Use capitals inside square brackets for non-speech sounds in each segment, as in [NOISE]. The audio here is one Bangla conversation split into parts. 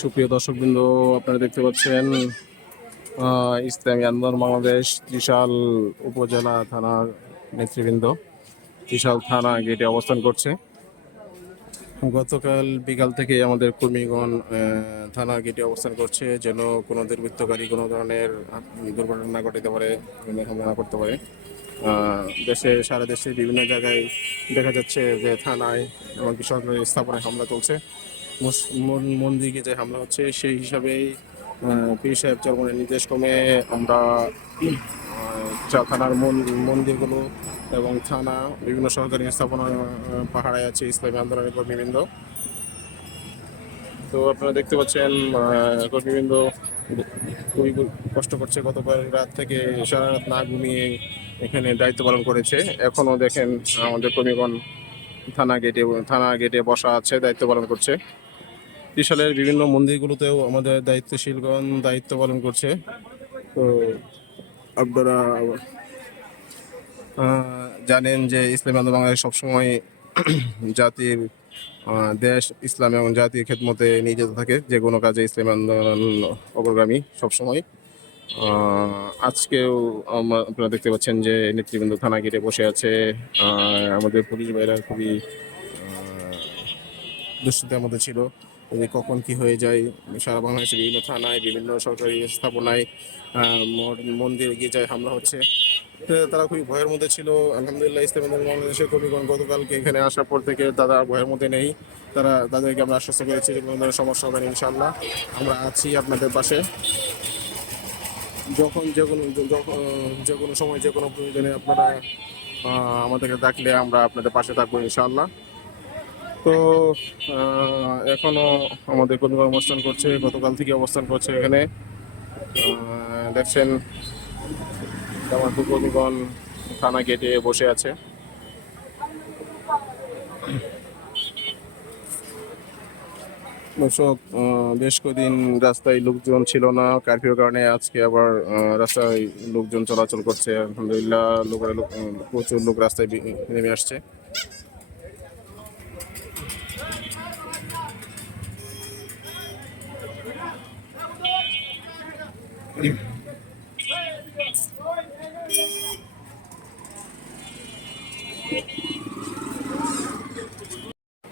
সুপ্রিয় দর্শকবৃন্দ, আপনারা দেখতে পাচ্ছেন ইসলামী আন্দোলন বাংলাদেশ ত্রিশাল উপজেলা থানার নেতৃবৃন্দ। ত্রিশাল থানা গেটে অবস্থান করছে। গতকাল বিকাল থেকে আমাদের কর্মীগণ থানা গেটে অবস্থান করছে, যেন কোনো দুর্বৃত্তকারী কোনো ধরনের দুর্ঘটনা না ঘটাতে পারে হামলা না করতে পারে। দেশে, সারা দেশে বিভিন্ন জায়গায় দেখা যাচ্ছে যে থানায় এমনকি সরকারি স্থাপনায় হামলা চলছে। মুস- মন- মন্দিরে যে হামলা হচ্ছে সেই হিসাবেই পীর সাহেব চরমনের নির্দেশ ক্রমে আমরা থানার মন- মন্দিরগুলো এবং থানা বিভিন্ন সরকারি স্থাপনা আহ, পাহাড়ায় আছে ইসলামী আন্দোলনের কর্মীবৃন্দ। তো আপনারা দেখতে পাচ্ছেন কর্মীবৃন্দ খুবই কষ্ট করছে। গতকাল রাত থেকে সারা রাত না ঘুমিয়ে এখানে দায়িত্ব পালন করেছে। এখনও দেখেন আমাদের কর্মীগণ থানা গেটে থানা গেটে বসা আছে দায়িত্ব পালন করছে। ত্রিশালের বিভিন্ন মন্দিরগুলোতেও আমাদের দায়িত্বশীলগণ দায়িত্ব পালন করছে। তো আপনারা জানেন যে ইসলাম আন্দোলন বাংলাদেশ সবসময় [CLEARS THROAT] জাতির দেশ, ইসলাম এবং জাতির খেদমতে যেতে থাকে। যে কোনো কাজে ইসলাম আন্দোলন অগ্রগামী সবসময়। আজকেও আমরা- আপনারা দেখতে পাচ্ছেন যে নেতৃবৃন্দ থানা গেটে বসে আছে। আমাদের পুলিশ ভাইরা খুবই দুশ্চিন্তার মধ্যে ছিল। যে কখন কি হয়ে যায়, সারা বাংলাদেশে বিভিন্ন থানায়, বিভিন্ন সরকারি স্থাপনায় মন্দিরে গিয়ে যায় হামলা হচ্ছে। তারা খুবই ভয়ের মধ্যে ছিল। আলহামদুলিল্লাহ, ইসলাম বাংলাদেশের কর্মীগণ গতকালকে এখানে আসার পর থেকে তারা ভয়ের মধ্যে নেই। তারা তাদেরকে আমরা আশ্বস্ত করেছি যে কোনো ধরনের সমস্যা হবে না ইনশাল্লাহ আমরা আছি আপনাদের পাশে। যখন যে কোনো, যখন, যে কোনো সময় যে কোনো প্রয়োজনে আপনারা আমাদেরকে ডাকলে আমরা আপনাদের পাশে থাকব, ইনশাআল্লাহ। তো আহ, এখনও আমাদের কর্মীগণ অবস্থান করছে গতকাল থেকে অবস্থান করছে এখানে। দেখছেন আমার কর্মীগণ থানা গেটে বসে আছে। আহ, বেশ কদিন রাস্তায় লোকজন ছিল না কারফিউর কারণে আজকে আবার রাস্তায় লোকজন চলাচল করছে। আলহামদুলিল্লাহ লোকেরা লোক- প্রচুর লোক রাস্তায় নেমে আসছে।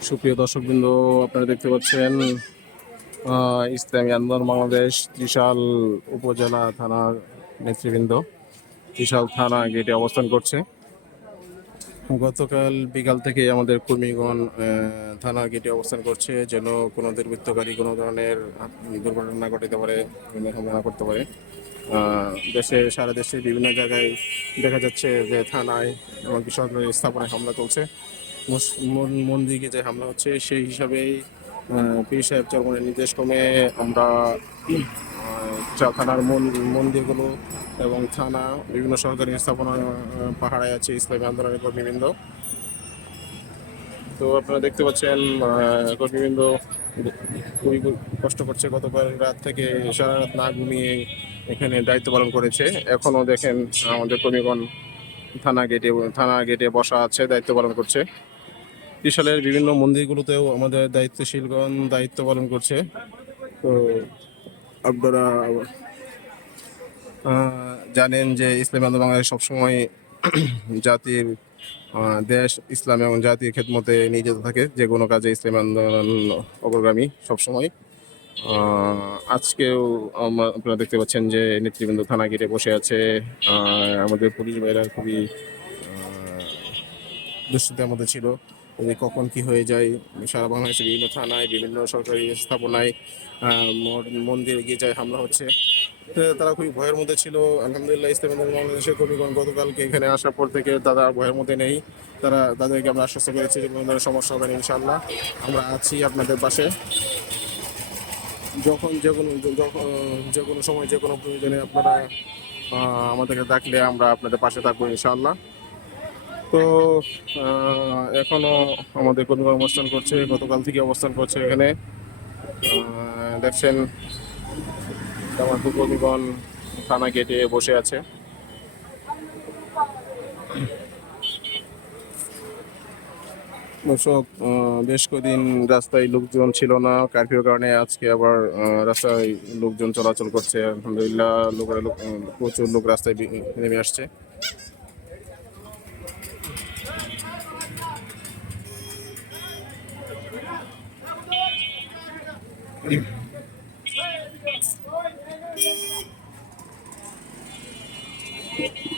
সুপ্রিয় দর্শকবৃন্দ, আপনারা দেখতে পাচ্ছেন ইসলামী আন্দোলন বাংলাদেশ ত্রিশাল উপজেলা থানার নেতৃবৃন্দ। ত্রিশাল থানা গেটে অবস্থান করছে। গতকাল বিকাল থেকে আমাদের কর্মীগণ থানা গেটে অবস্থান করছে যেন কোনো দুর্বৃত্তকারী কোনো ধরনের দুর্ঘটনা ঘটাতে পারে কোনো হামলা করতে পারে। দেশে, সারা দেশে বিভিন্ন জায়গায় দেখা যাচ্ছে যে থানায় এমনকি সরকারি স্থাপনায় হামলা চলছে। মন- মন্দিরে যে হামলা হচ্ছে সেই হিসাবেই পীর সাহেব চরমনের নির্দেশ ক্রমে আমরা থানার মন- মন্দিরগুলো এবং থানা বিভিন্ন সরকারি স্থাপনা আহ, পাহাড়ায় আছে ইসলামী আন্দোলনের কর্মীবৃন্দ। তো আপনারা দেখতে পাচ্ছেন কর্মীবৃন্দ খুবই কষ্ট করছে। গতকাল রাত থেকে সারা রাত না ঘুমিয়ে এখানে দায়িত্ব পালন করেছে। এখনও দেখেন আমাদের কর্মীগণ থানা গেটে থানা গেটে বসা আছে দায়িত্ব পালন করছে। ত্রিশালের বিভিন্ন মন্দিরগুলোতেও আমাদের দায়িত্বশীলগণ দায়িত্ব পালন করছে। তো আপনারা জানেন যে ইসলাম আন্দোলন বাংলাদেশ সবসময় [CLEARS THROAT] জাতির দেশ, ইসলাম এবং জাতির খেদমতে যেতে থাকে, যে কোনো কাজে ইসলাম আন্দোলন অগ্রগামী সবসময়। আজকেও আপনারা দেখতে পাচ্ছেন যে নেতৃবৃন্দ থানা গেটে বসে আছে। আমাদের পুলিশ ভাইরা খুবই দুশ্চিন্তার মধ্যে ছিল। যে কখন কি হয়ে যায়, সারা বাংলাদেশে বিভিন্ন থানায়, বিভিন্ন সরকারি স্থাপনায় মন্দিরে গিয়ে যায় হামলা হচ্ছে। তারা খুবই ভয়ের মধ্যে ছিল। আলহামদুলিল্লাহ, ইসলাম বাংলাদেশের কর্মীগণ গতকালকে এখানে আসার পর থেকে তারা ভয়ের মধ্যে নেই। তারা তাদেরকে আমরা আশ্বস্ত করেছি যে ধরনের সমস্যা হবে না, ইনশাআল্লাহ। আমরা আছি আপনাদের পাশে। যখন যে কোনো, যখন, যে কোনো সময় যে কোনো প্রয়োজনে আপনারা আমাদেরকে ডাকলে আমরা আপনাদের পাশে থাকব, ইনশাআল্লাহ। তো আহ, এখনও আমাদের কর্মীগণ অবস্থান করছে গতকাল থেকে অবস্থান করছে এখানে। দেখছেন আমার কর্মীগণ থানা গেটে বসে আছে। আহ, বেশ কদিন রাস্তায় লোকজন ছিল না কারফিউর কারণে আজকে আবার রাস্তায় লোকজন চলাচল করছে। আলহামদুলিল্লাহ লোকেরা লোক প্রচুর লোক রাস্তায় নেমে আসছে। Thank you.